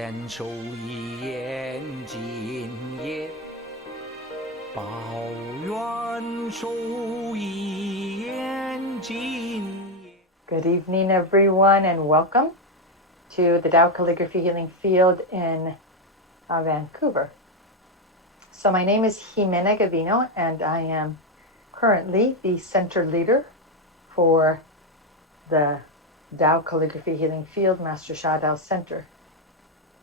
愿受一言今夜，报愿受一言今夜。 Good evening, everyone, and welcome to the Tao Calligraphy Healing Field in Vancouver. So my name is Jimena Gavino, and I am currently the center leader for the Tao Calligraphy Healing Field Master Sha Tao Center.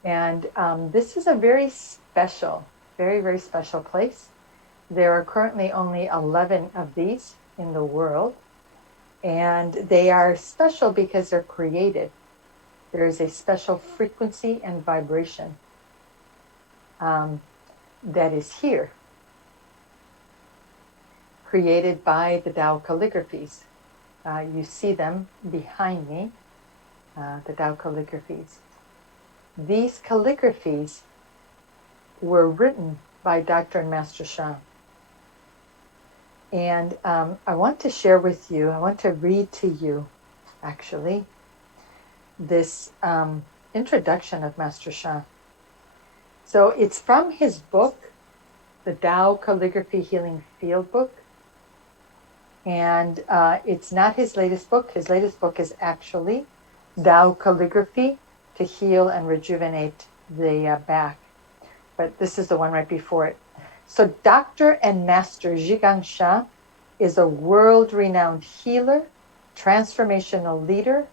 And this is a very special, very special place. There are currently only 11 of these in the world, and they are special because they're created. There is a special frequency and vibration that is here, created by the Tao calligraphies. You see them behind me, the Tao calligraphies. These calligraphies were written by Dr. and Master Sha. And I want to share with you, I want to read to you, actually, this introduction of Master Sha. So it's from his book, the Tao Calligraphy Healing Field book. And it's not his latest book. His latest book is actually Tao Calligraphy to Heal and Rejuvenate the Back. But this is the one right before it. So Dr. and Master Zhigang Sha is a world-renowned healer, transformational leader,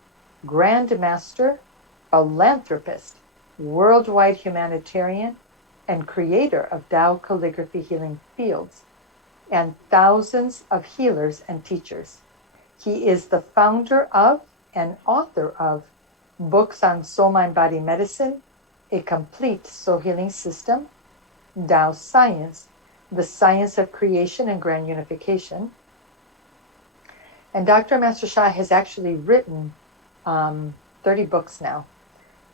grand master, philanthropist, worldwide humanitarian, and creator of Tao calligraphy healing fields, and thousands of healers and teachers. He is the founder of and author of books on soul, mind, body medicine, a complete soul healing system, Tao science, the science of creation and grand unification. And Dr. Master Sha has actually written 30 books now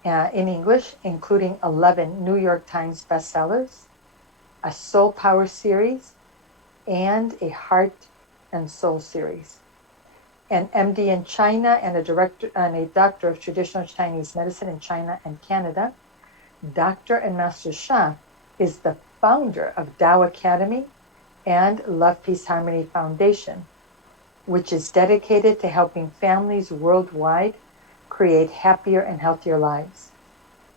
in English, including 11 New York Times bestsellers, a soul power series, and a heart and soul series. An MD in China and a doctor of traditional Chinese medicine in China and Canada. Dr. and Master Sha is the founder of Tao Academy and Love, Peace, Harmony Foundation, which is dedicated to helping families worldwide create happier and healthier lives.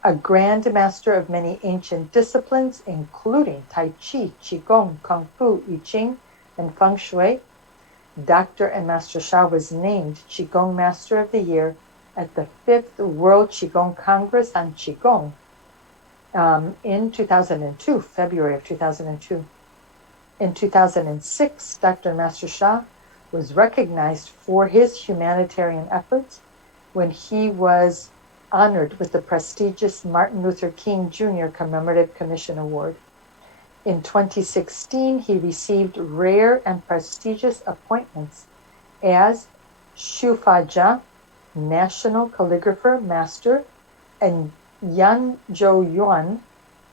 A grand master of many ancient disciplines, including Tai Chi, Qigong, Kung Fu, I Ching, and Feng Shui, Dr. and Master Sha was named Qigong Master of the Year at the 5th World Qigong Congress on Qigong in 2002, February of 2002. In 2006, Dr. and Master Sha was recognized for his humanitarian efforts when he was honored with the prestigious Martin Luther King Jr. Commemorative Commission Award. In 2016, he received rare and prestigious appointments as Shufaja, National Calligrapher Master, and Yan Zhou Yuan,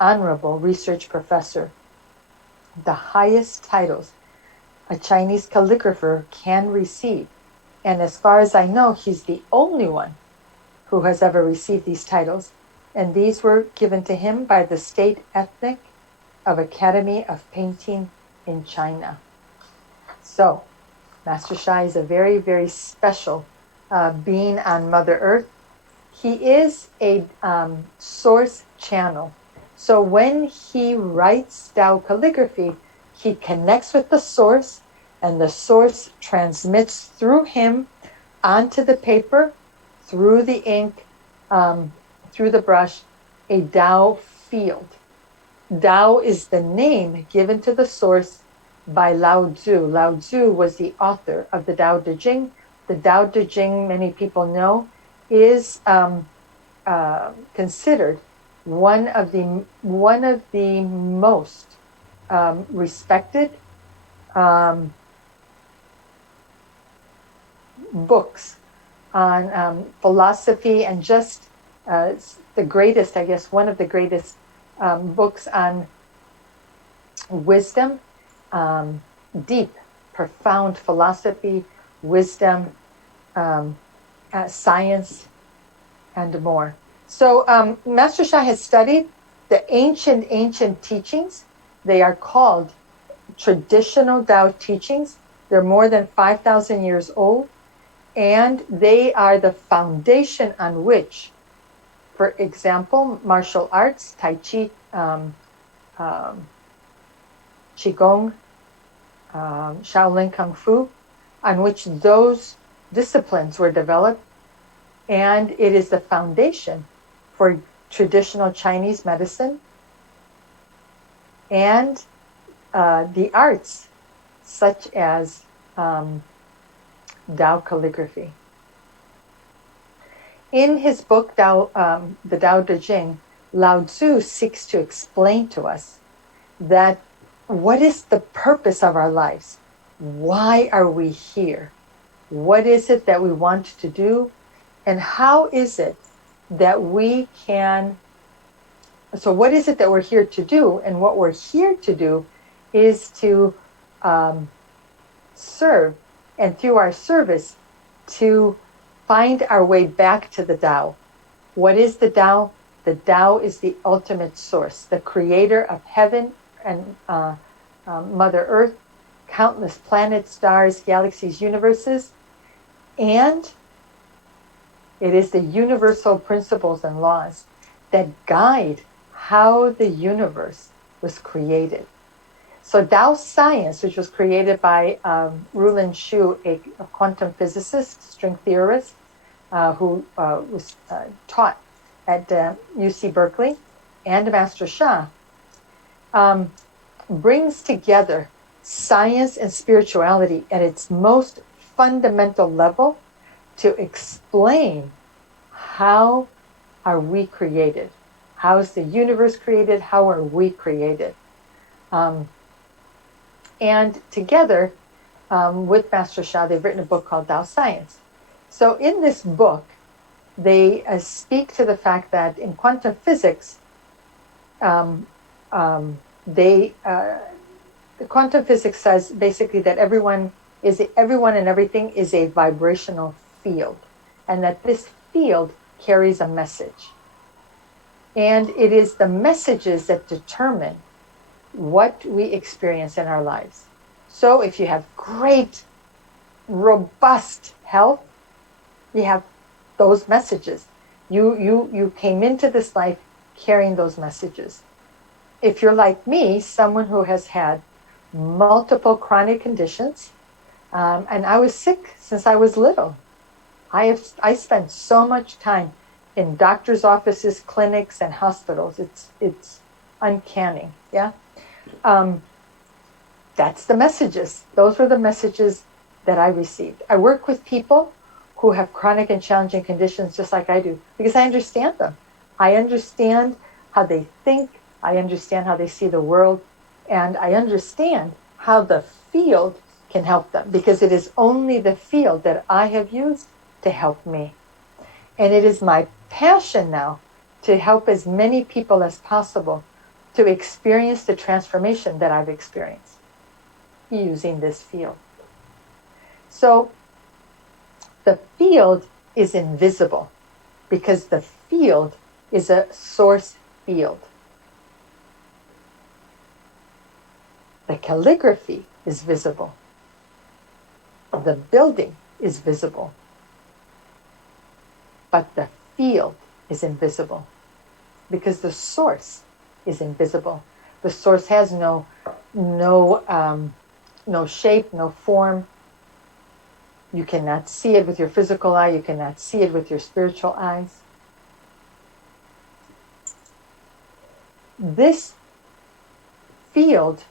Honorable Research Professor, the highest titles a Chinese calligrapher can receive. And as far as I know, he's the only one who has ever received these titles. And these were given to him by the State Ethnic of Academy of Painting in China. So, Master Sha is a very special being on Mother Earth. He is a source channel. So when he writes Tao calligraphy, he connects with the source, and the source transmits through him onto the paper, through the ink, through the brush, a Tao field. Tao is the name given to the source by Lao Tzu. Lao Tzu was the author of the Tao Te Ching. The Tao Te Ching, many people know, is considered one of the most respected books on philosophy, and just the greatest, I guess, one of the greatest books on wisdom, deep, profound philosophy, wisdom, science, and more. So Master Sha has studied the ancient teachings. They are called traditional Tao teachings. They're more than 5,000 years old, and they are the foundation on which, for example, martial arts, Tai Chi, Qigong, Shaolin Kung Fu, on which those disciplines were developed. And it is the foundation for traditional Chinese medicine and the arts, such as Tao calligraphy. In his book, the Tao Te Ching, Lao Tzu seeks to explain to us that what is the purpose of our lives? Why are we here? What is it that we want to do? And how is it that we can... So what is it that we're here to do? And what we're here to do is to serve, and through our service, to find our way back to the Tao. What is the Tao? The Tao is the ultimate source, the creator of heaven and Mother Earth, countless planets, stars, galaxies, universes, and it is the universal principles and laws that guide how the universe was created. So Tao science, which was created by Rulin Shu, a quantum physicist, string theorist, who was taught at UC Berkeley, and Master Sha, brings together science and spirituality at its most fundamental level to explain how are we created? How is the universe created? How are we created? And together with Master Sha, they've written a book called Tao Science. So in this book, they speak to the fact that in quantum physics, the quantum physics says basically that everyone and everything is a vibrational field, and that this field carries a message. And it is the messages that determine what we experience in our lives. So if you have great, robust health, you have those messages. You came into this life carrying those messages. If you're like me, someone who has had multiple chronic conditions, and I was sick since I was little. I spent so much time in doctors' offices, clinics, and hospitals. It's uncanny, yeah? That's the messages. Those were the messages that I received. I work with people who have chronic and challenging conditions just like I do, because I understand them. I understand how they think, I understand how they see the world, and I understand how the field can help them, because it is only the field that I have used to help me. And it is my passion now to help as many people as possible to experience the transformation that I've experienced using this field. So the field is invisible because the field is a source field. The calligraphy is visible. The building is visible. But the field is invisible because the source is invisible. The source has no shape, no form. You cannot see it with your physical eye. You cannot see it with your spiritual eyes. This field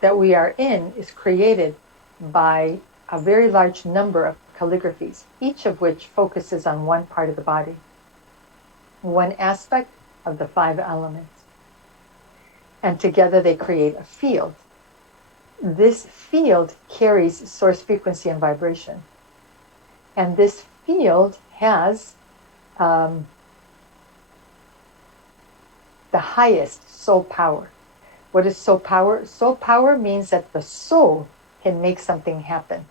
that we are in is created by a very large number of calligraphies, each of which focuses on one part of the body, one aspect of the 5 elements. And together they create a field. This field carries source frequency and vibration. And this field has the highest soul power. What is soul power? Soul power means that the soul can make something happen.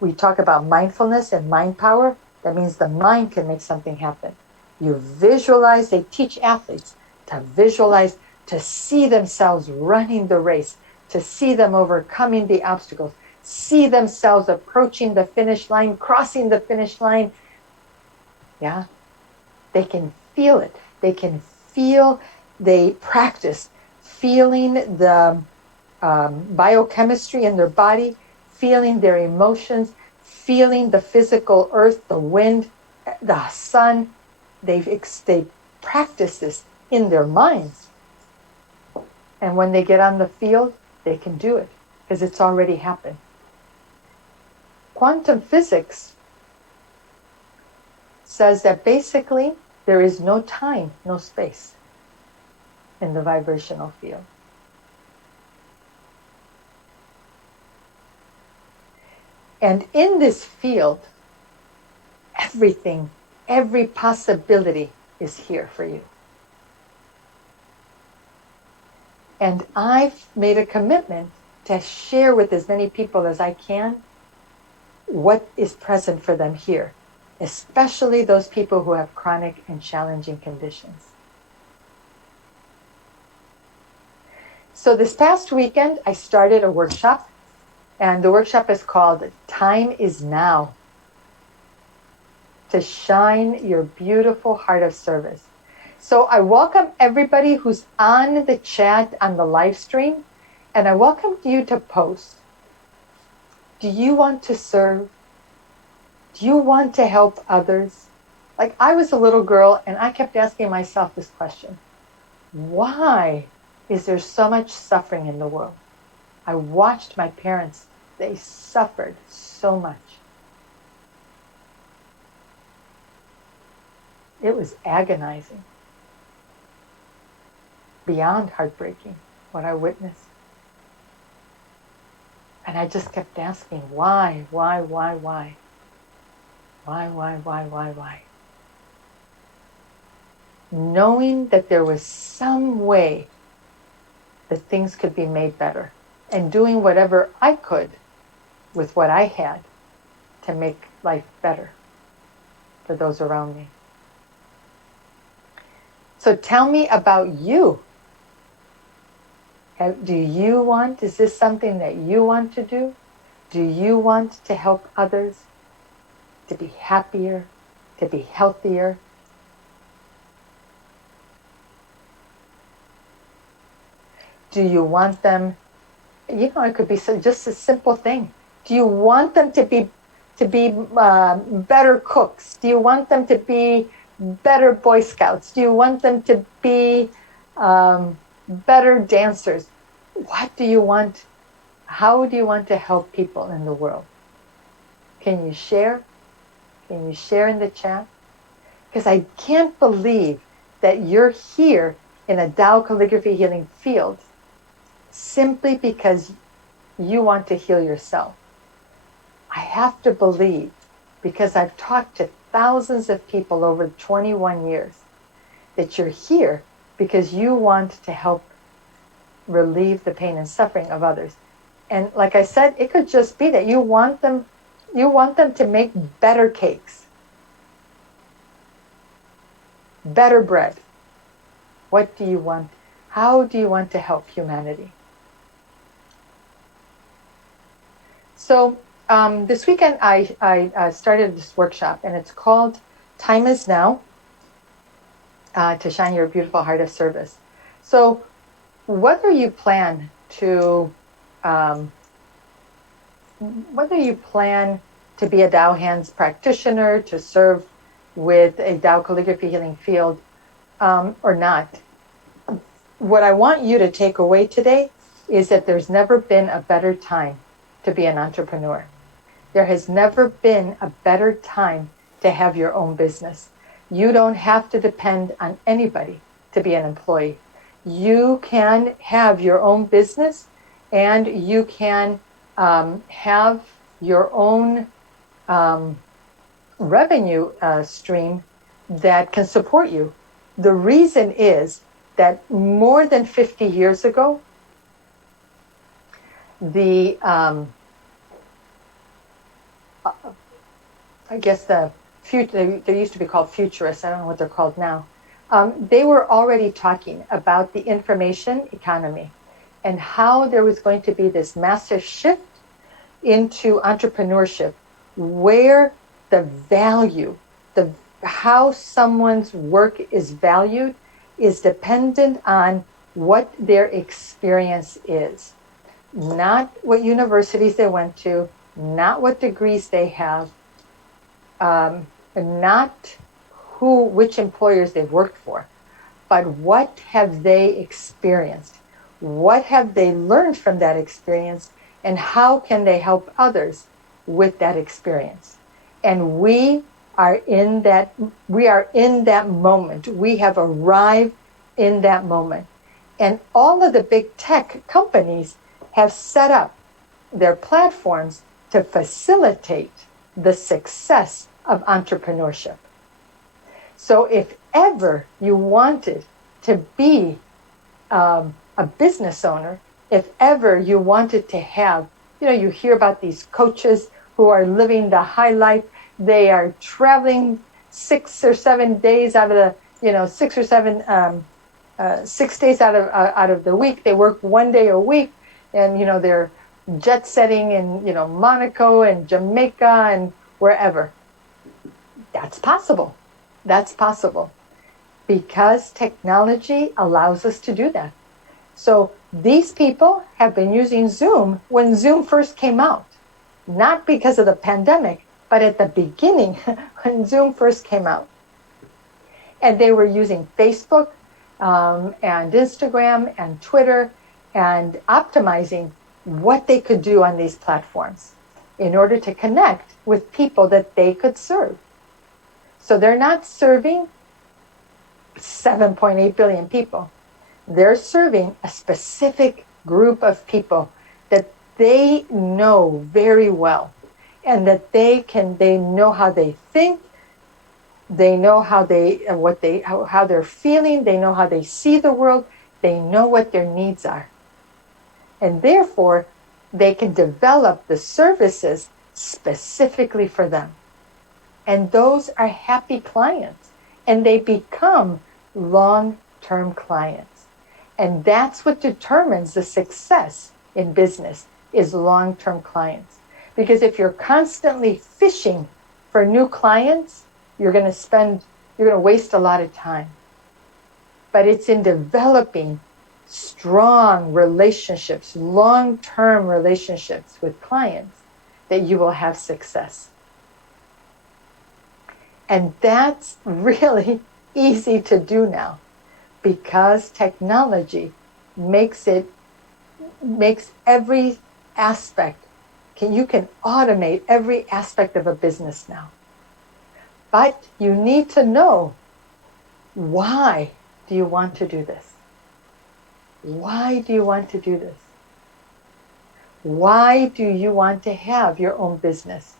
We talk about mindfulness and mind power. That means the mind can make something happen. You visualize, they teach athletes to visualize, to see themselves running the race, to see them overcoming the obstacles, see themselves approaching the finish line, crossing the finish line. Yeah, they can feel it. They can feel, they practice feeling the biochemistry in their body, feeling their emotions, feeling the physical earth, the wind, the sun. They practice this in their minds. And when they get on the field, they can do it because it's already happened. Quantum physics says that basically there is no time, no space in the vibrational field. And in this field, everything, every possibility is here for you. And I've made a commitment to share with as many people as I can what is present for them here, especially those people who have chronic and challenging conditions. So this past weekend, I started a workshop, and the workshop is called Time is Now, to shine your beautiful heart of service. So I welcome everybody who's on the chat, on the live stream, and I welcome you to post. Do you want to serve? Do you want to help others? Like, I was a little girl and I kept asking myself this question: why is there so much suffering in the world? I watched my parents, they suffered so much. It was agonizing, beyond heartbreaking, what I witnessed. And I just kept asking, why? Why? Why? Knowing that there was some way that things could be made better, and doing whatever I could with what I had to make life better for those around me. So tell me about you. Do you want, is this something that you want to do? Do you want to help others to be happier, to be healthier? Do you want them, it could be just a simple thing. Do you want them to be better cooks? Do you want them to be better Boy Scouts? Do you want them to be better dancers? What do you want? How do you want to help people in the world? Can you share? Can you share in the chat? Because I can't believe that you're here in a Tao calligraphy healing field simply because you want to heal yourself. I have to believe, because I've talked to thousands of people over 21 years, that you're here because you want to help relieve the pain and suffering of others. And like I said, it could just be that you want them to make better cakes, better bread. What do you want? How do you want to help humanity? So this weekend I started this workshop, and it's called Time is Now, to shine your beautiful heart of service. So whether you plan to be a Tao Hands practitioner, to serve with a Tao calligraphy healing field, or not, what I want you to take away today is that there's never been a better time to be an entrepreneur. There has never been a better time to have your own business. You don't have to depend on anybody to be an employee. You can have your own business, and you can have your own revenue stream that can support you. The reason is that more than 50 years ago, the they used to be called futurists. I don't know what they're called now. They were already talking about the information economy and how there was going to be this massive shift into entrepreneurship where the value, the how someone's work is valued is dependent on what their experience is, not what universities they went to, not what degrees they have, not which employers they've worked for, but what have they experienced? What have they learned from that experience? And how can they help others with that experience? And we are in that moment. We have arrived in that moment. And all of the big tech companies have set up their platforms to facilitate the success of entrepreneurship. So if ever you wanted to be a business owner, if ever you wanted to have, you hear about these coaches who are living the high life. They are traveling 6 or 7 days out of the, 6 days out of the week. They work 1 day a week, and they're jet setting in Monaco and Jamaica and wherever. That's possible. That's possible because technology allows us to do that. So these people have been using Zoom when Zoom first came out, not because of the pandemic, but at the beginning when Zoom first came out. And they were using Facebook and Instagram and Twitter and optimizing what they could do on these platforms in order to connect with people that they could serve. So they're not serving 7.8 billion people. They're serving a specific group of people that they know very well, and that they know how they think, they know how they're feeling, they know how they see the world, they know what their needs are. And therefore, they can develop the services specifically for them. And those are happy clients, and they become long-term clients. And that's what determines the success in business, is long-term clients. Because if you're constantly fishing for new clients, you're going to waste a lot of time. But it's in developing strong relationships, long-term relationships with clients, that you will have success. And that's really easy to do now, because technology makes every aspect, you can automate every aspect of a business now. But you need to know, why do you want to do this? Why do you want to do this? Why do you want to have your own business?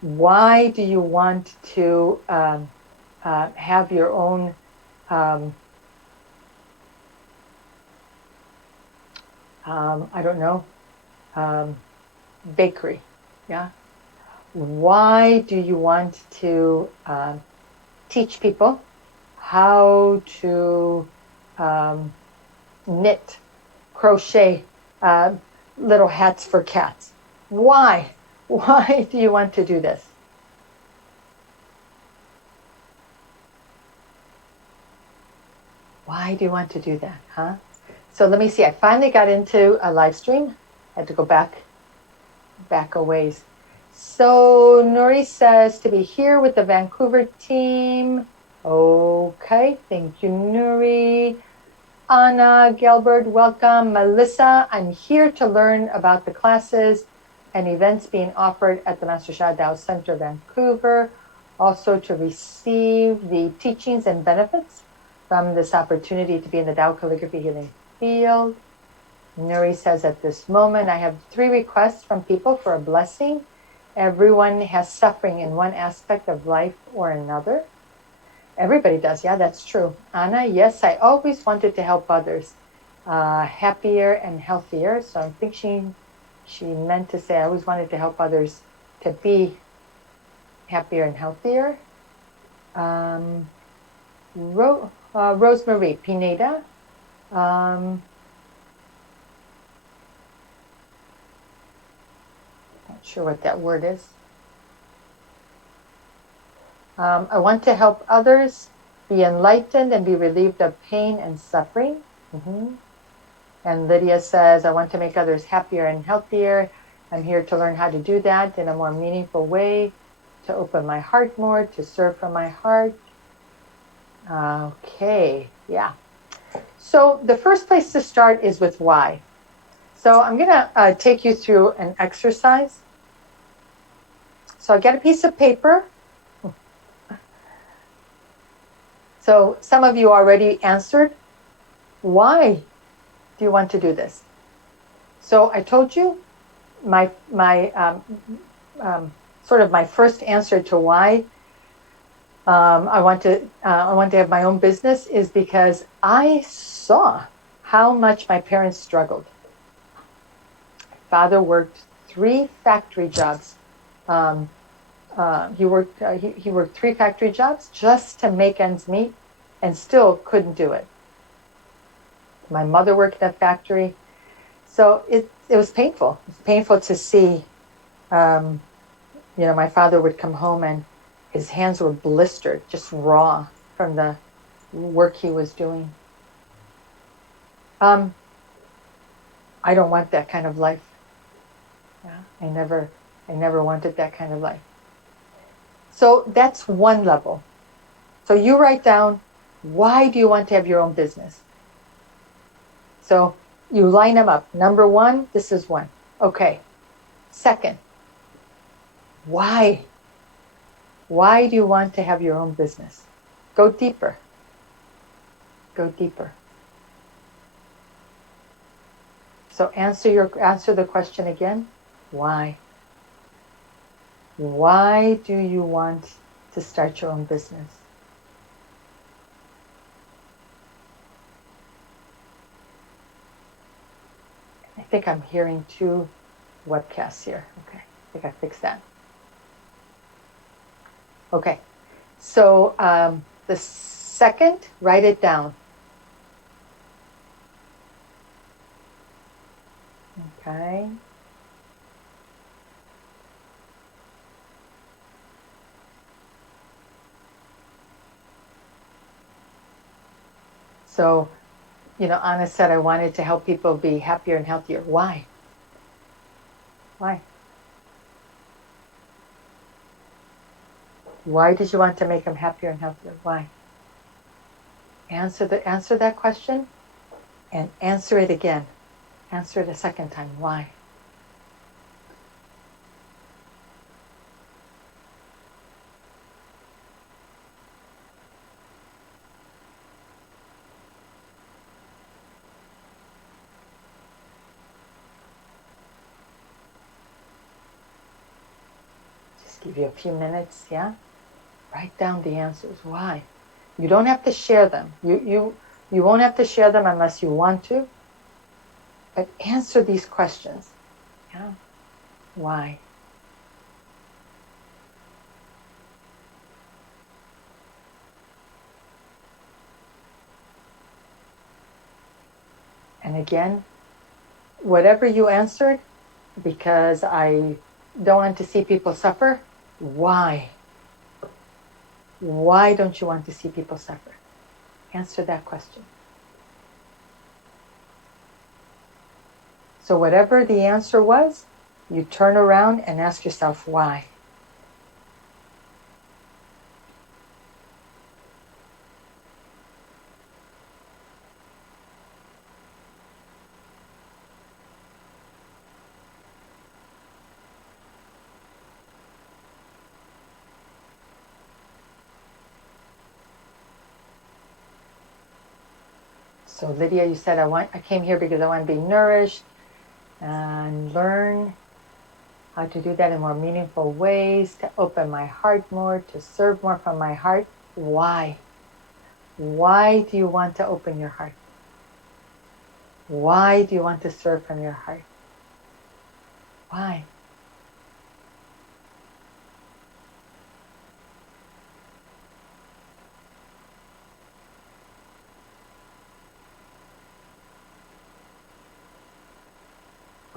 Why do you want to have your own bakery? Yeah. Why do you want to teach people how to knit, crochet little hats for cats? Why? Why do you want to do this? Why do you want to do that, huh? So let me see. I finally got into a live stream. I had to go back a ways. So Nuri says to be here with the Vancouver team. Okay, thank you, Nuri. Anna Gelbert, welcome. Melissa, I'm here to learn about the classes and events being offered at the Master Sha Dao Center, Vancouver. Also to receive the teachings and benefits from this opportunity to be in the Dao calligraphy healing field. Nuri says, at this moment, I have 3 requests from people for a blessing. Everyone has suffering in one aspect of life or another. Everybody does. Yeah, that's true. Anna, yes, I always wanted to help others happier and healthier. So I think she meant to say I always wanted to help others to be happier and healthier. Rosemary Pineda. Not sure what that word is. I want to help others be enlightened and be relieved of pain and suffering. And Lydia says, I want to make others happier and healthier. I'm here to learn how to do that in a more meaningful way, to open my heart more, to serve from my heart. Okay, yeah. So the first place to start is with why. So I'm going to take you through an exercise. So get a piece of paper. So some of you already answered. Why do you want to do this? So I told you my sort of my first answer to why I want to have my own business is because I saw how much my parents struggled. Father worked 3 factory jobs. He worked 3 factory jobs just to make ends meet, and still couldn't do it. My mother worked at a factory, so it was painful. It's painful to see. My father would come home and his hands were blistered, just raw from the work he was doing. I don't want that kind of life. Yeah, I never wanted that kind of life. So that's one level. So you write down, why do you want to have your own business? So you line them up. Number 1, this is 1. Okay. Second, why? Why do you want to have your own business? Go deeper. Go deeper. So answer the question again. Why? Why do you want to start your own business? I think I'm hearing 2 webcasts here. Okay, I think I fixed that. Okay, so the second, write it down. Okay. So, Anna said I wanted to help people be happier and healthier. Why? Why? Why did you want to make them happier and healthier? Why? Answer that question and answer it again. Answer it a second time. Why? Just give you a few minutes, yeah? Write down the answers. Why? You don't have to share them. You won't have to share them unless you want to. But answer these questions. Yeah? Why? And again, whatever you answered, because I don't want to see people suffer, why? Why don't you want to see people suffer? Answer that question. So whatever the answer was, you turn around and ask yourself why. So Lydia, you said I came here because I want to be nourished and learn how to do that in more meaningful ways, to open my heart more, to serve more from my heart. Why? Why do you want to open your heart? Why do you want to serve from your heart? Why?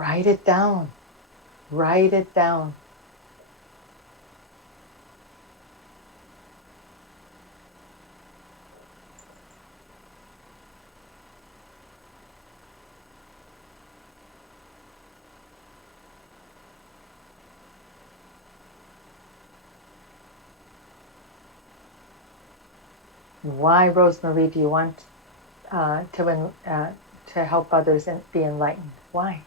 Write it down. Write it down. Why, Rosemary, do you want to help others and be enlightened? Why?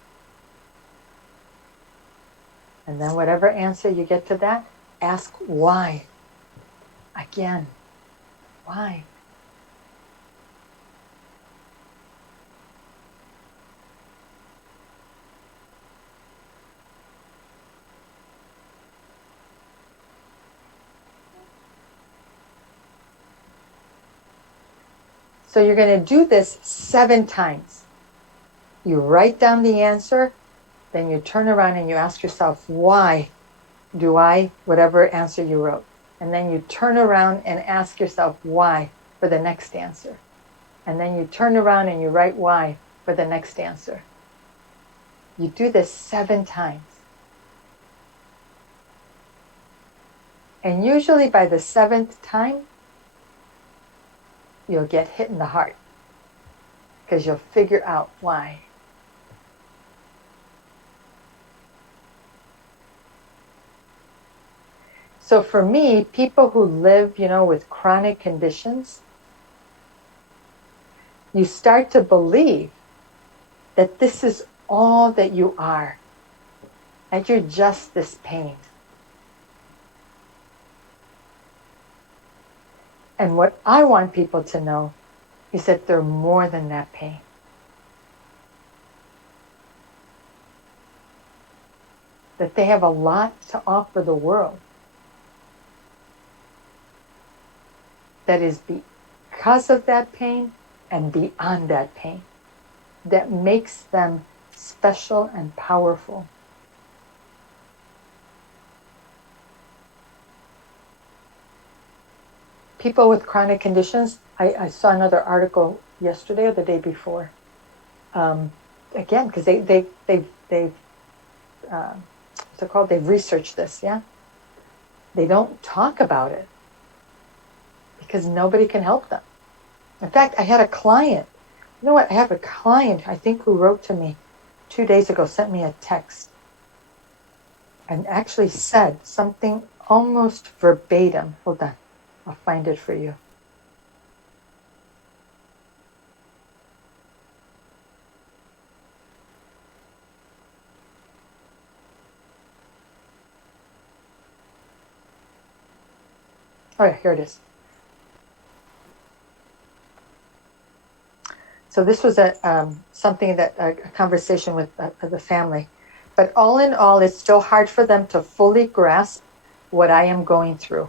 And then whatever answer you get to that, ask why. Again, why? So you're going to do this 7 times. You write down the answer, then you turn around and you ask yourself, why do I, whatever answer you wrote? And then you turn around and ask yourself why for the next answer. And then you turn around and you write why for the next answer. You do this 7 times. And usually by the 7th time, you'll get hit in the heart because you'll figure out why. So for me, people who live, with chronic conditions, you start to believe that this is all that you are, that you're just this pain. And what I want people to know is that they're more than that pain. That they have a lot to offer the world. That is because of that pain and beyond that pain. That makes them special and powerful. People with chronic conditions, I saw another article yesterday or the day before. Again, because they've what's it called? They've researched this, yeah? They don't talk about it because nobody can help them. In fact, I had a client. You know what? I have a client, I think, who wrote to me 2 days ago, sent me a text, and actually said something almost verbatim. Hold on. I'll find it for you. Oh yeah, here it is. So this was a conversation with the family. But all in all, it's still hard for them to fully grasp what I am going through.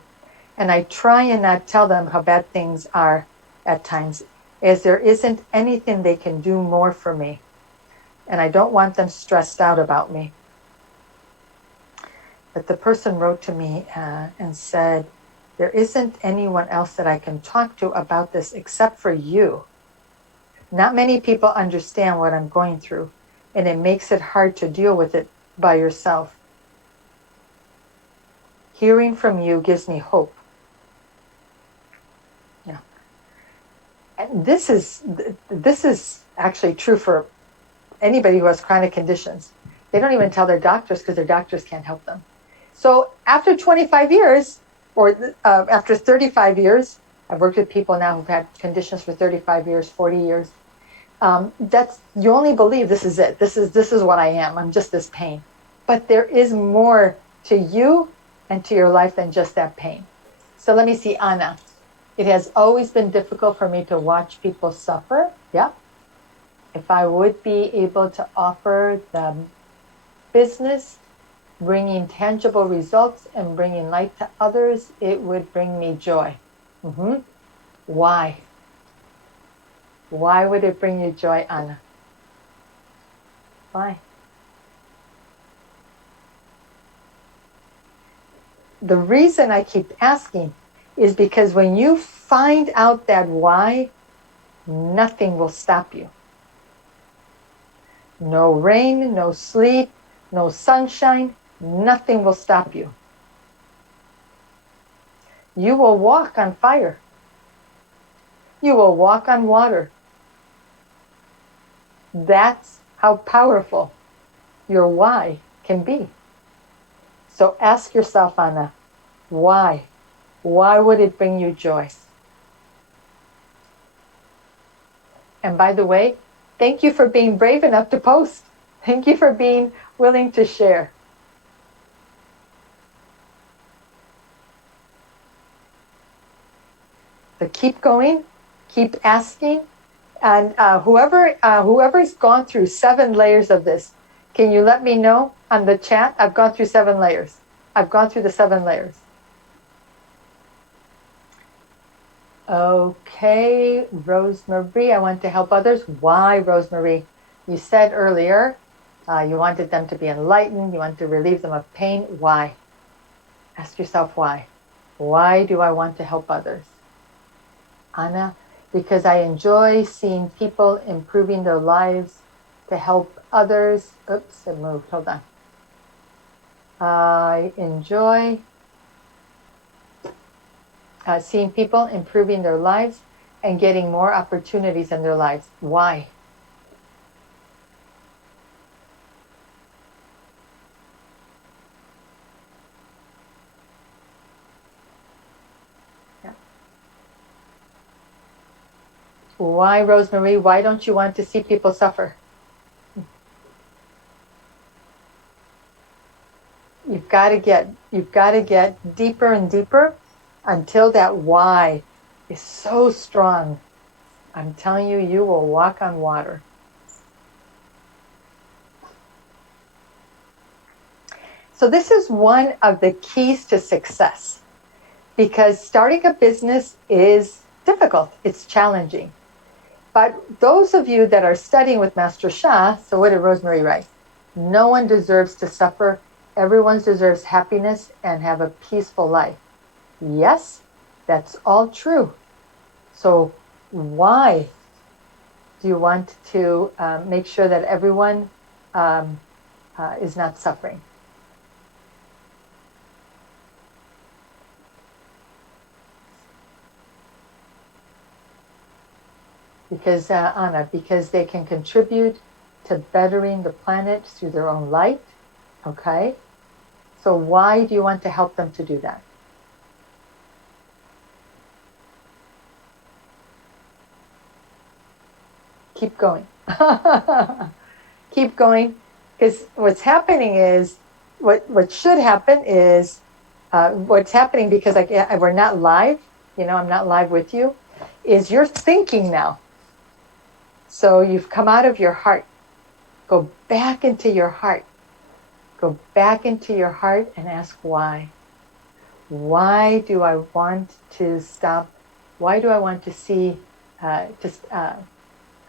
And I try and not tell them how bad things are at times, as there isn't anything they can do more for me. And I don't want them stressed out about me. But the person wrote to me and said, there isn't anyone else that I can talk to about this except for you. Not many people understand what I'm going through, and it makes it hard to deal with it by yourself. Hearing from you gives me hope. Yeah. And this is actually true for anybody who has chronic conditions. They don't even tell their doctors because their doctors can't help them. So after 25 years, or after 35 years, I've worked with people now who've had conditions for 35 years, 40 years. You only believe this is it. This is what I am. I'm just this pain. But there is more to you and to your life than just that pain. So let me see, Anna. It has always been difficult for me to watch people suffer. Yeah. If I would be able to offer the business, bringing tangible results and bringing light to others, it would bring me joy. Why? Why would it bring you joy, Anna? Why? The reason I keep asking is because when you find out that why, nothing will stop you. No rain, no sleet, no sunshine, nothing will stop you. You will walk on fire. You will walk on water. That's how powerful your why can be. So ask yourself, Anna, why? Why would it bring you joy? And by the way, thank you for being brave enough to post. Thank you for being willing to share. So keep going, keep asking. And whoever's gone through 7 layers of this, can you let me know on the chat? I've gone through 7 layers. I've gone through the 7 layers. Okay, Rosemarie, I want to help others. Why, Rosemarie? You said earlier you wanted them to be enlightened. You want to relieve them of pain. Why? Ask yourself why. Why do I want to help others? Anna, because I enjoy seeing people improving their lives to help others. Oops, it moved. Hold on. I enjoy seeing people improving their lives and getting more opportunities in their lives. Why? Yeah. Why, Rosemarie? Why don't you want to see people suffer? You've got to get deeper and deeper until that why is so strong. I'm telling you, you will walk on water. So this is one of the keys to success, because starting a business is difficult. It's challenging. But those of you that are studying with Master Sha, so what did Rosemary write? No one deserves to suffer. Everyone deserves happiness and have a peaceful life. Yes, that's all true. So why do you want to make sure that everyone is not suffering? Because, Anna, because they can contribute to bettering the planet through their own light. Okay? So why do you want to help them to do that? Keep going. Keep going. Because what's happening is, what should happen is, what's happening, because we're not live, I'm not live with you, is you're thinking now. So you've come out of your heart. Go back into your heart. Go back into your heart and ask why. Why do I want to stop? Why do I want to see, I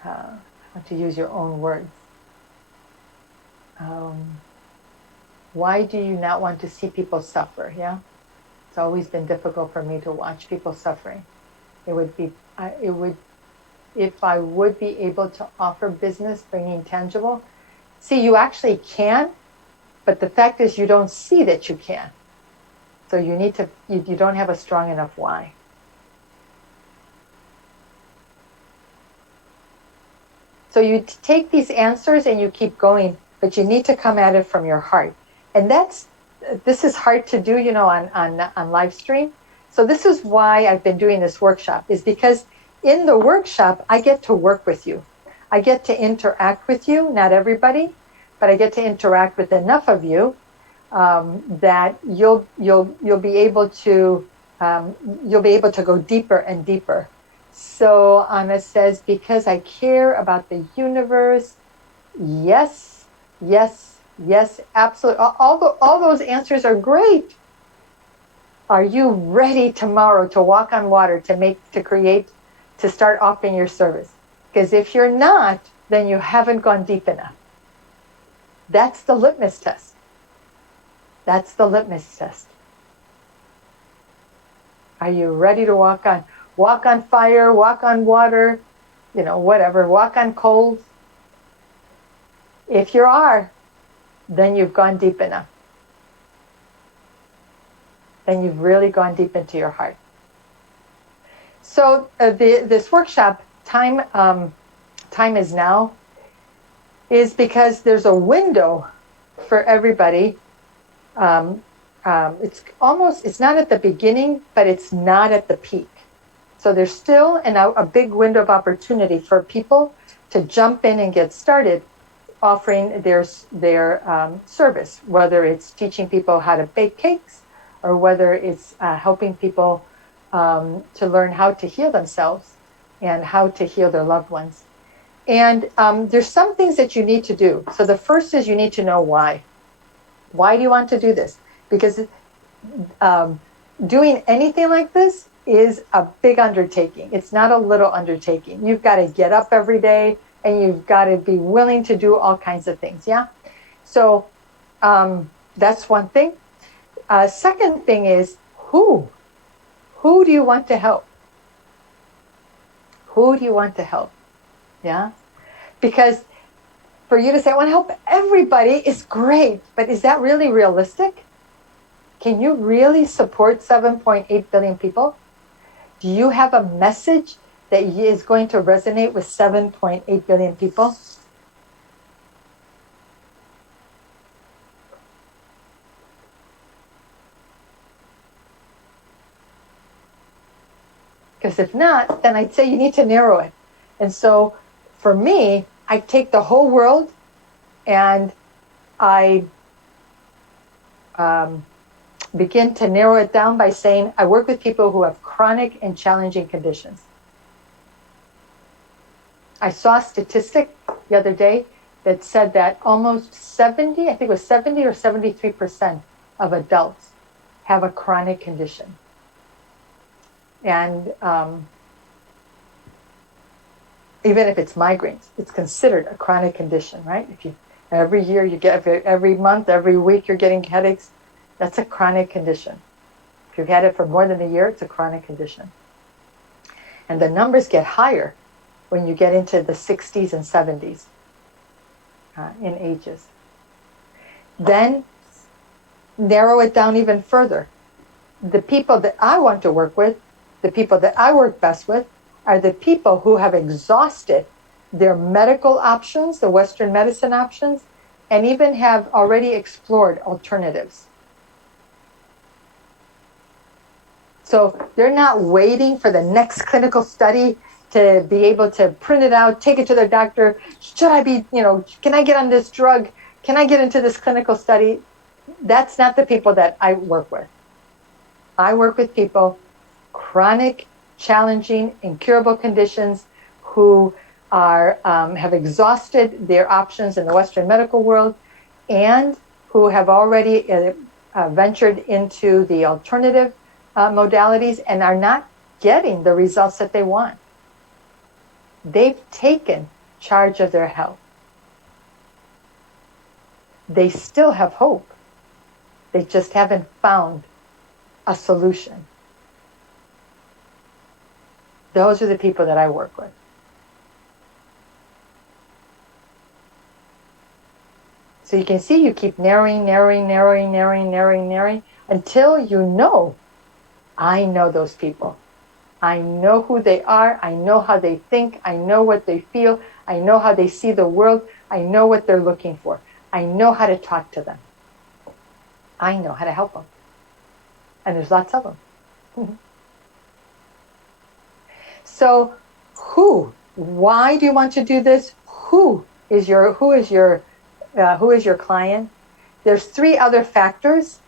want to use your own words. Why do you not want to see people suffer? Yeah, it's always been difficult for me to watch people suffering. If I would be able to offer business bringing tangible. See, you actually can, but the fact is you don't see that you can. So you don't have a strong enough why. So you take these answers and you keep going, but you need to come at it from your heart. And this is hard to do, on live stream. So this is why I've been doing this workshop, is because in the workshop, I get to work with you. I get to interact with you, not everybody, but I get to interact with enough of you that you'll be able to go deeper and deeper. So Anna says, because I care about the universe. Yes, yes, yes, absolutely. All those answers are great. Are you ready tomorrow to walk on water, to start offering your service? Because if you're not, then you haven't gone deep enough. That's the litmus test. That's the litmus test. Are you ready to walk on fire, walk on water, whatever, walk on coals? If you are, then you've gone deep enough. Then you've really gone deep into your heart. So this workshop, time is now, is because there's a window for everybody. It's not at the beginning, but it's not at the peak. So there's still a big window of opportunity for people to jump in and get started offering their service, whether it's teaching people how to bake cakes or whether it's helping people to learn how to heal themselves and how to heal their loved ones. And there's some things that you need to do. So the first is you need to know why. Why do you want to do this? Because doing anything like this is a big undertaking. It's not a little undertaking. You've got to get up every day and you've got to be willing to do all kinds of things. Yeah. So that's one thing. Second thing is who? Who do you want to help? Who do you want to help? Yeah. Because for you to say, I want to help everybody is great, but is that really realistic? Can you really support 7.8 billion people? Do you have a message that is going to resonate with 7.8 billion people? Because if not, then I'd say you need to narrow it. And so for me, I take the whole world and I begin to narrow it down by saying I work with people who have chronic and challenging conditions. I saw a statistic the other day that said that almost 70 or 73% of adults have a chronic condition. And even if it's migraines, it's considered a chronic condition, right? If you every year you get, every month, every week you're getting headaches, that's a chronic condition. If you've had it for more than a year, it's a chronic condition. And the numbers get higher when you get into the 60s and 70s in ages. Then narrow it down even further. The people that I want to work with, the people that I work best with, are the people who have exhausted their medical options, the Western medicine options, and even have already explored alternatives. So they're not waiting for the next clinical study to be able to print it out, take it to their doctor. Should I be, can I get on this drug? Can I get into this clinical study? That's not the people that I work with. I work with people, chronic, challenging, incurable conditions who have exhausted their options in the Western medical world and who have already ventured into the alternative modalities and are not getting the results that they want. They've taken charge of their health. They still have hope. They just haven't found a solution. Those are the people that I work with. So you can see you keep narrowing until you know, I know those people. I know who they are. I know how they think. I know what they feel. I know how they see the world. I know what they're looking for. I know how to talk to them. I know how to help them. And there's lots of them. So who? Why do you want to do this? Who is your client? There's three other factors.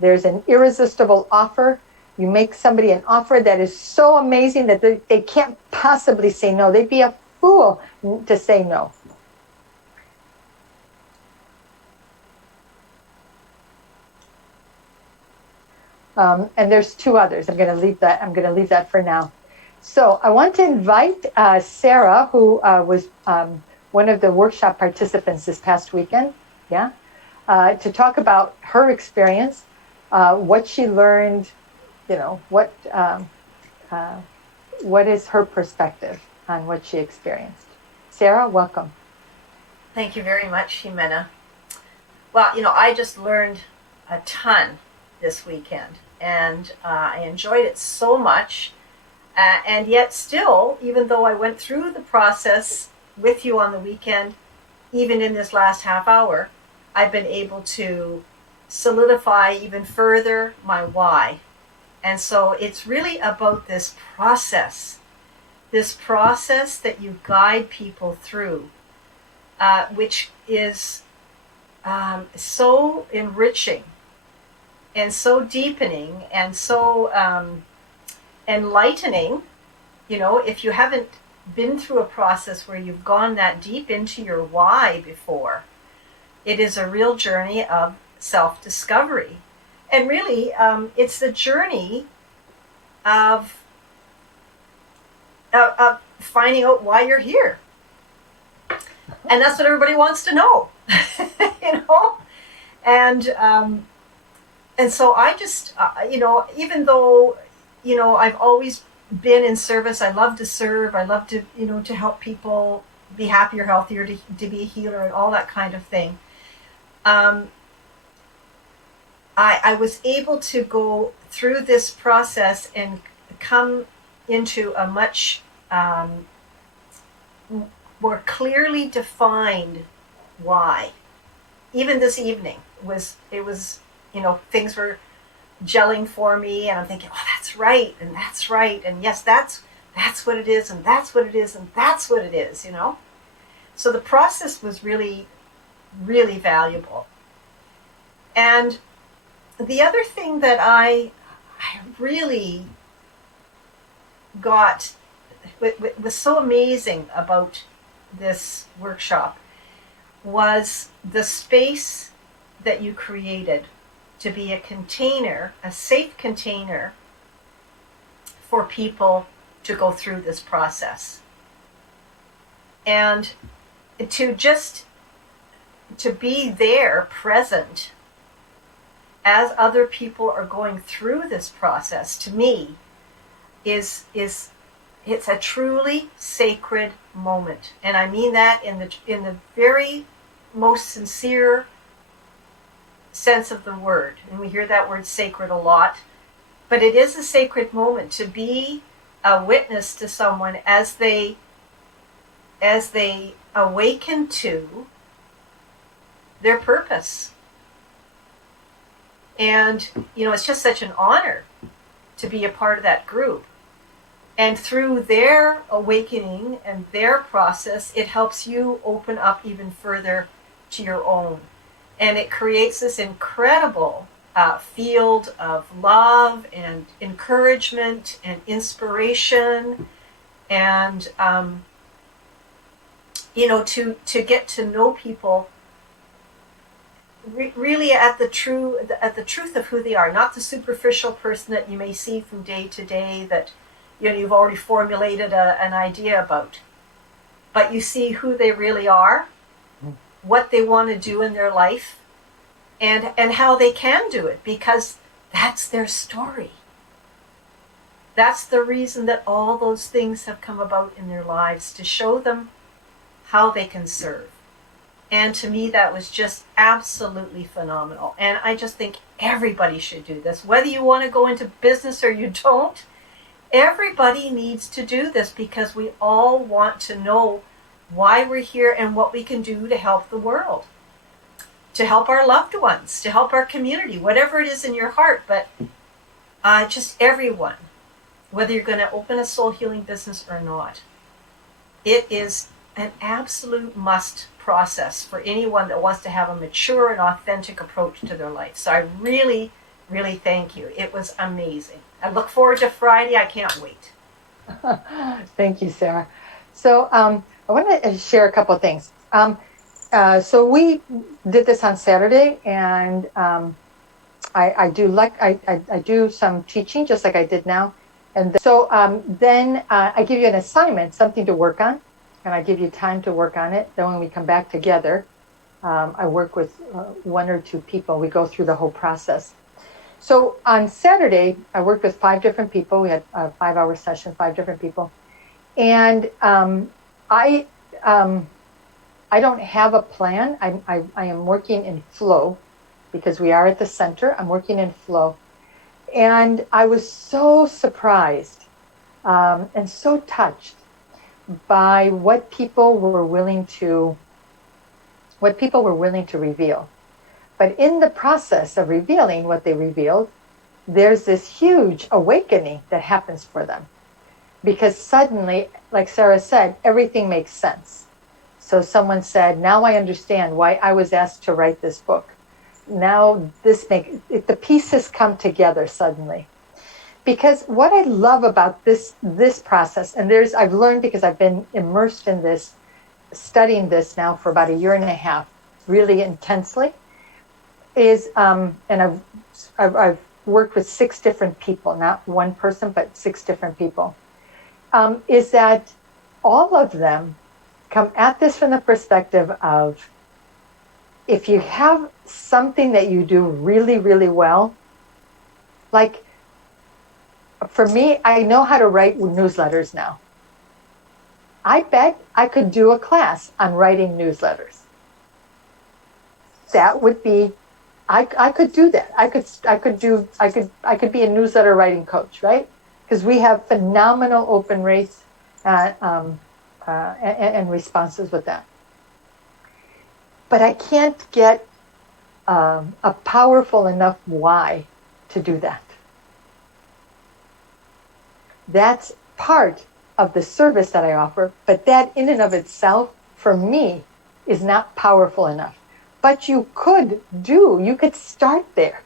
There's an irresistible offer. You make somebody an offer that is so amazing that they can't possibly say no. They'd be a fool to say no. And there's two others. I'm going to leave that for now. So I want to invite Sarah, who was one of the workshop participants this past weekend, to talk about her experience, what she learned, what is her perspective on what she experienced. Sarah, welcome. Thank you very much, Jimena. Well, I just learned a ton this weekend, and I enjoyed it so much. And yet, still, even though I went through the process with you on the weekend, even in this last half hour, I've been able to solidify even further my why. And so it's really about this process that you guide people through, which is so enriching and so deepening and so enlightening. If you haven't been through a process where you've gone that deep into your why before, it is a real journey of self-discovery. And really, it's the journey of finding out why you're here. And that's what everybody wants to know, And so I just, even though, I've always been in service, I love to serve, I love to, to help people be happier, healthier, to be a healer and all that kind of thing. I was able to go through this process and come into a much more clearly defined why. Even this evening it was things were gelling for me, and I'm thinking, oh, that's right, and yes, that's what it is, and that's what it is, and that's what it is. So the process was really, really valuable. And the other thing that I really got was so amazing about this workshop was the space that you created to be a container, a safe container for people to go through this process. And to be there present as other people are going through this process, to me, it's a truly sacred moment. And I mean that in the very most sincere sense of the word. And we hear that word sacred a lot. But it is a sacred moment to be a witness to someone as they awaken to their purpose. And, it's just such an honor to be a part of that group. And through their awakening and their process, it helps you open up even further to your own. And it creates this incredible field of love and encouragement and inspiration and, to get to know people really at the truth of who they are, not the superficial person that you may see from day to day that you've already formulated an idea about, but you see who they really are, what they want to do in their life, and how they can do it, because that's their story. That's the reason that all those things have come about in their lives, to show them how they can serve. And to me, that was just absolutely phenomenal. And I just think everybody should do this. Whether you want to go into business or you don't, everybody needs to do this, because we all want to know why we're here and what we can do to help the world, to help our loved ones, to help our community, whatever it is in your heart. But just everyone, whether you're going to open a soul healing business or not, it is an absolute must process for anyone that wants to have a mature and authentic approach to their life. So I really, really thank you. It was amazing. I look forward to Friday. I can't wait. Thank you, Sarah. So I want to share a couple of things. So we did this on Saturday, and I do some teaching just like I did now. And then I give you an assignment, something to work on, and I give you time to work on it. Then when we come back together, I work with one or two people. We go through the whole process. So on Saturday, I worked with 5 different people. We had a 5-hour session, 5 different people. And I I don't have a plan. I am working in flow because we are at the center. I'm working in flow. And I was so surprised and so touched by what people were willing to reveal. But in the process of revealing what they revealed, there's this huge awakening that happens for them. Because suddenly, like Sarah said, everything makes sense. So someone said, now I understand why I was asked to write this book. Now the pieces come together suddenly. Because what I love about this process, and I've learned because I've been immersed in this, studying this now for about a year and a half, really intensely, is and I've worked with 6 different people, not one person, but 6 different people. Is that all of them come at this from the perspective of, if you have something that you do really, really well, like for me, I know how to write newsletters now. I bet I could do a class on writing newsletters. That would be, I could do that. I could be a newsletter writing coach, right? Because we have phenomenal open rates and responses with that. But I can't get a powerful enough why to do that. That's part of the service that I offer, but that in and of itself, for me, is not powerful enough. But you could start there.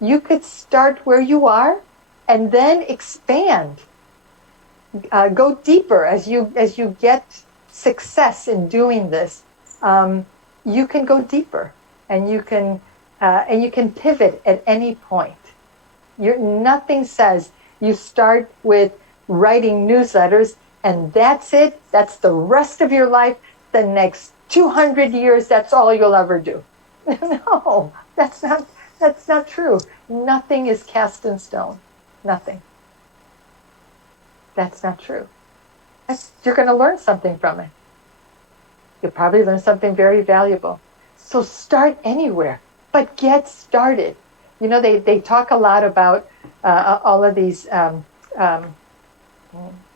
You could start where you are and then expand. Go deeper as you get success in doing this. You can go deeper, and you can pivot at any point. Nothing says you start with writing newsletters and that's it. That's the rest of your life. The next 200 years, that's all you'll ever do. No, that's not true. Nothing is cast in stone. Nothing. That's not true. You're going to learn something from it. You'll probably learn something very valuable. So start anywhere, but get started. You know, they talk a lot about all of these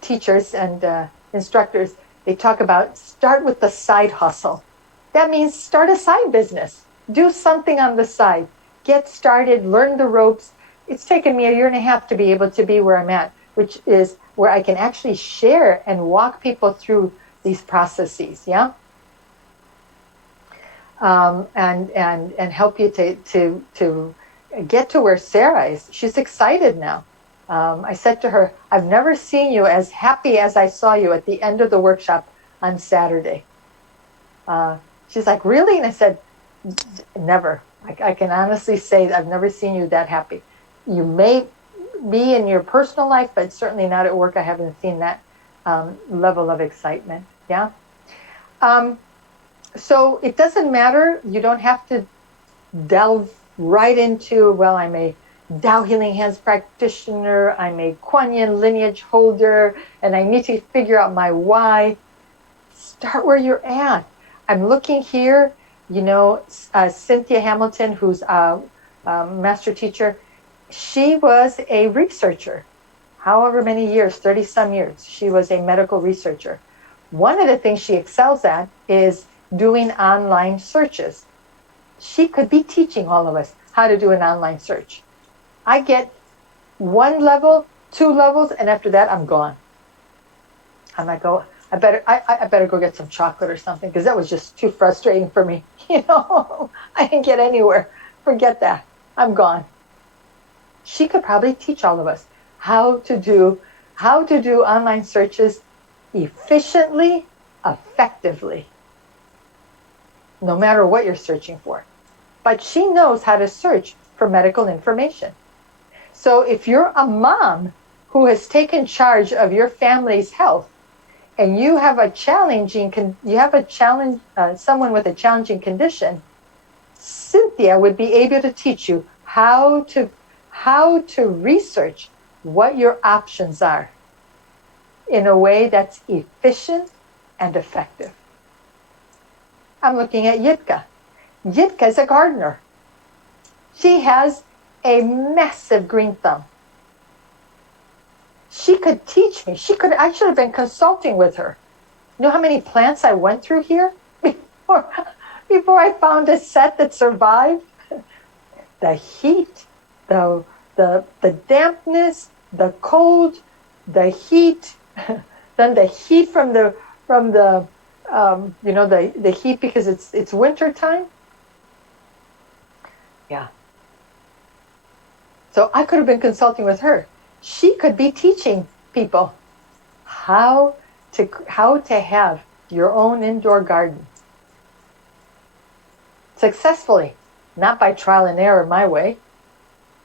teachers and instructors. They talk about start with the side hustle. That means start a side business. Do something on the side. Get started, learn the ropes. It's taken me a year and a half to be able to be where I'm at, which is where I can actually share and walk people through these processes, yeah? And help you to get to where Sarah is. She's excited now. I said to her, I've never seen you as happy as I saw you at the end of the workshop on Saturday. She's like, really? And I said, never. I can honestly say that I've never seen you that happy. You may be in your personal life, but certainly not at work. I haven't seen that level of excitement. Yeah. So it doesn't matter. You don't have to delve right into, well, I'm a Tao Healing Hands practitioner, I'm a Kuan Yin lineage holder, and I need to figure out my why. Start where you're at. I'm looking here, you know, Cynthia Hamilton, who's a master teacher, she was a researcher. However many years, 30 some years, she was a medical researcher. One of the things she excels at is doing online searches. She could be teaching all of us how to do an online search. I get 1 level, 2 levels, and after that, I'm gone. I might go, I better go get some chocolate or something, because that was just too frustrating for me. You know, I didn't get anywhere. Forget that. I'm gone. She could probably teach all of us how to do online searches efficiently, effectively, no matter what you're searching for. But she knows how to search for medical information. So if you're a mom who has taken charge of your family's health, and you have someone with a challenging condition, Cynthia would be able to teach you how to research what your options are in a way that's efficient and effective. I'm looking at Yitka. Yitka is a gardener. She has a massive green thumb. She could teach me. I should have been consulting with her. You know how many plants I went through here before I found a set that survived? The heat, the dampness, the cold, the heat, then the heat from the the heat because it's winter time. Yeah. So I could have been consulting with her. She could be teaching people how to have your own indoor garden successfully, not by trial and error my way.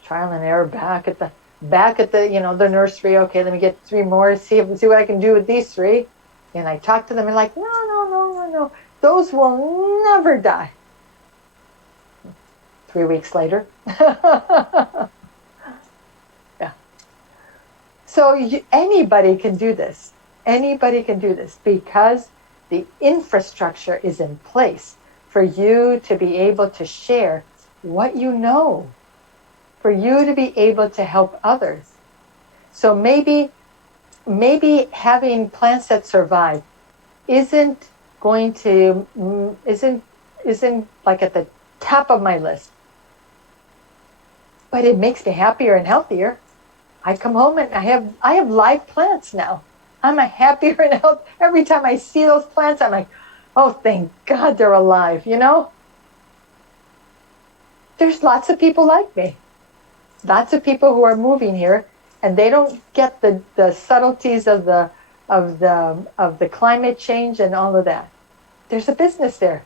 Trial and error back at the the nursery. Okay, let me get 3 more. See what I can do with these 3. And I talk to them and like, no. Those will never die. 3 weeks later. Yeah. So anybody can do this. Anybody can do this because the infrastructure is in place for you to be able to share what you know, for you to be able to help others. So maybe having plants that survive isn't like at the top of my list, but it makes me happier and healthier. I come home and I have live plants now. I'm a happier and healthier. Every time I see those plants, I'm like, oh, thank God they're alive, There's lots of people like me. Lots of people who are moving here and they don't get the subtleties of the climate change and all of that. There's a business there.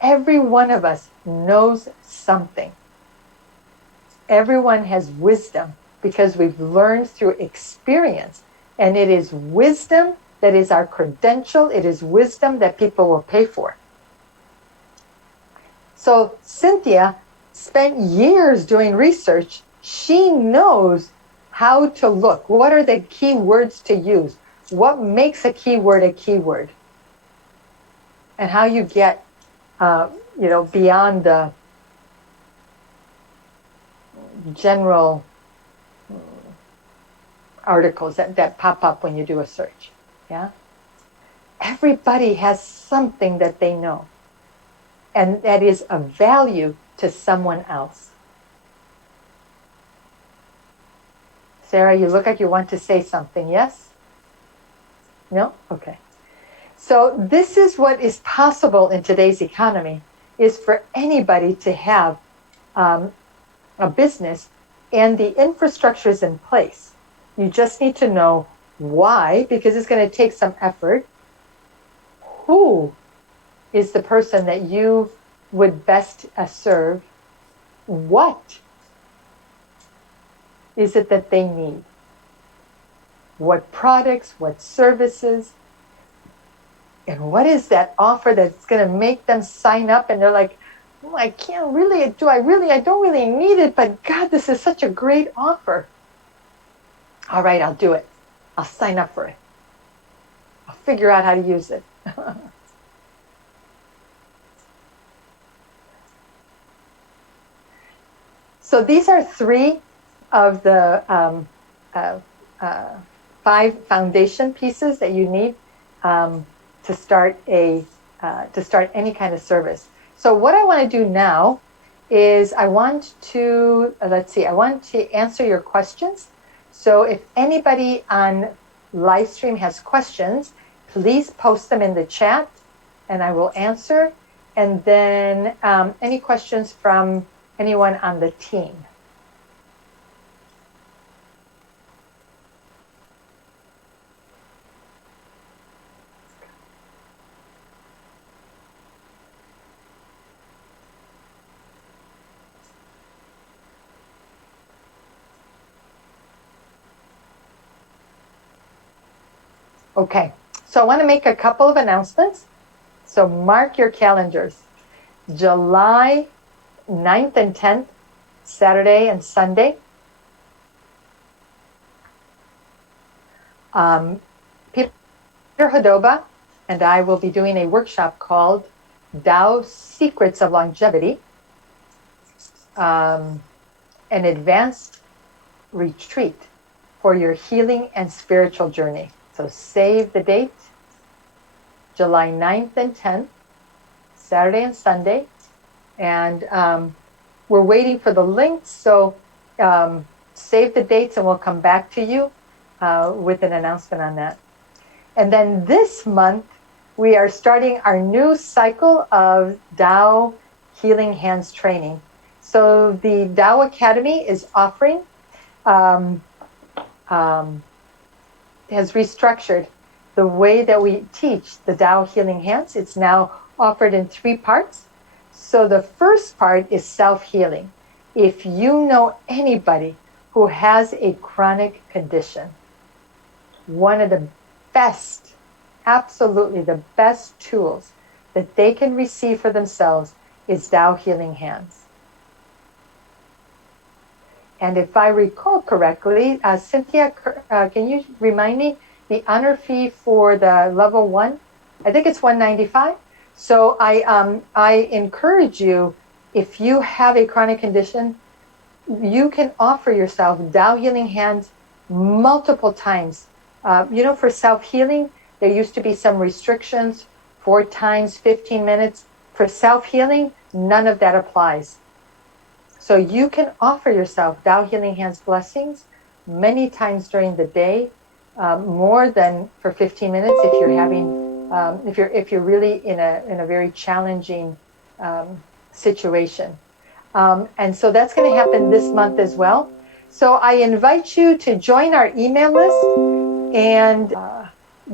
Every one of us knows something. Everyone has wisdom because we've learned through experience. And it is wisdom that is our credential. It is wisdom that people will pay for. So Cynthia spent years doing research. She knows how to look. What are the key words to use? What makes a keyword a keyword? And how you get, beyond the general articles that pop up when you do a search. Yeah. Everybody has something that they know, and that is of value to someone else. Sarah, you look like you want to say something. Yes? No? Okay. So this is what is possible in today's economy, is for anybody to have a business and the infrastructure is in place. You just need to know why, because it's going to take some effort. Who is the person that you would best serve? What is it that they need? What products, what services, and what is that offer that's going to make them sign up and they're like, oh, I don't really need it, but God, this is such a great offer. All right, I'll do it. I'll sign up for it. I'll figure out how to use it. So these are 3 of the 5 foundation pieces that you need to start any kind of service. So what I want to do now is I want to answer your questions. So if anybody on live stream has questions, please post them in the chat and I will answer. And then any questions from anyone on the team. Okay, so I want to make a couple of announcements. So mark your calendars. July 9th and 10th, Saturday and Sunday. Peter Hodoba and I will be doing a workshop called Tao Secrets of Longevity, an advanced retreat for your healing and spiritual journey. So save the date, July 9th and 10th, Saturday and Sunday. And we're waiting for the links, so save the dates and we'll come back to you with an announcement on that. And then this month, we are starting our new cycle of Tao Healing Hands training. So the Tao Academy is offering, has restructured the way that we teach the Tao Healing Hands. It's now offered in 3 parts. So the first part is self-healing. If you know anybody who has a chronic condition, one of the best, absolutely the best tools that they can receive for themselves is Tao Healing Hands. And if I recall correctly, Cynthia, can you remind me the honor fee for the level 1? I think it's $195. So I encourage you, if you have a chronic condition, you can offer yourself Tao Healing Hands multiple times. For self-healing, there used to be some restrictions, 4 times, 15 minutes. For self-healing, none of that applies. So you can offer yourself Tao Healing Hands blessings many times during the day, more than for 15 minutes if you're having, if you're really in a very challenging situation. And so that's going to happen this month as well. So I invite you to join our email list and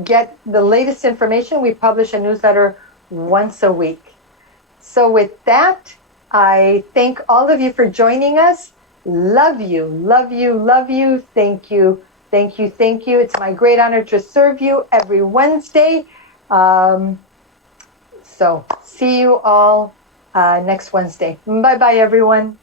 get the latest information. We publish a newsletter once a week. So with that, I thank all of you for joining us. Love you, love you, love you. Thank you, thank you, thank you. It's my great honor to serve you every Wednesday. So see you all next Wednesday. Bye-bye, everyone.